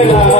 Venezuela.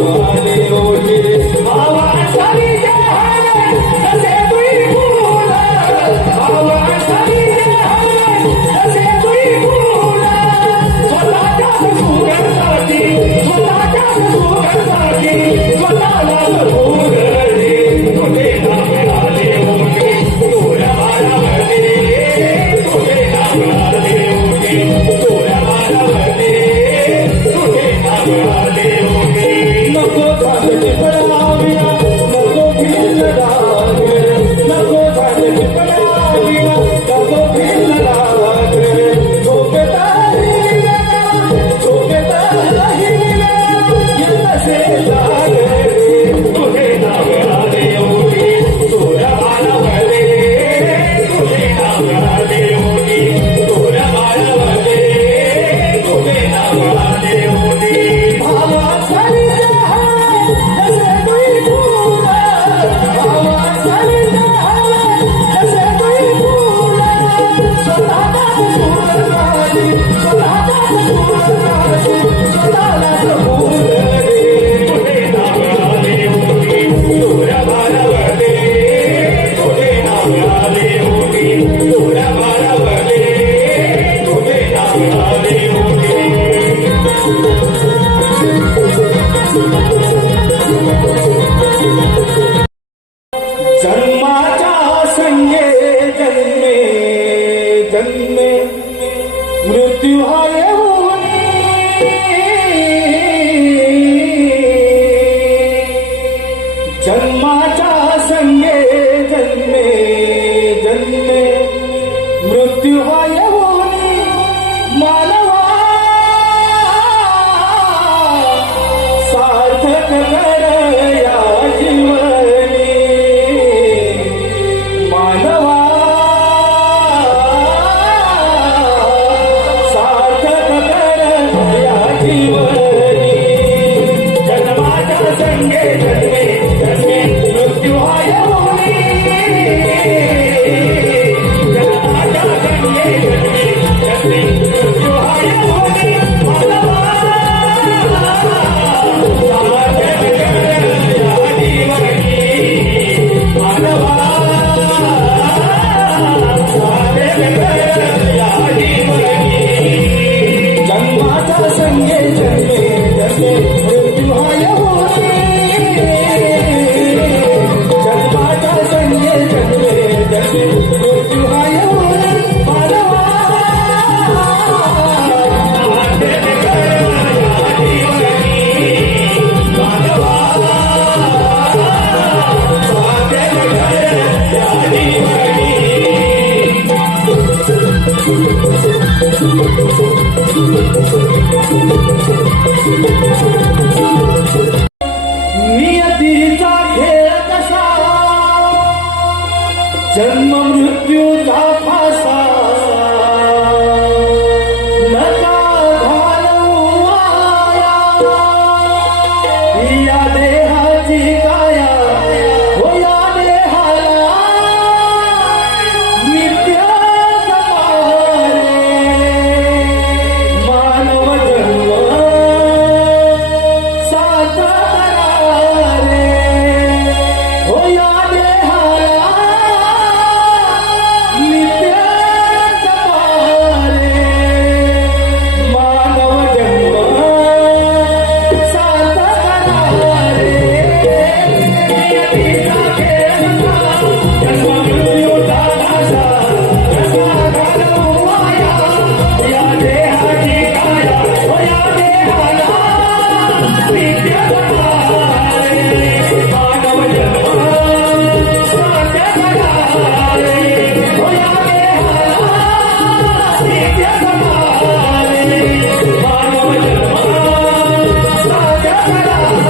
Senhor. दा जनम Oh,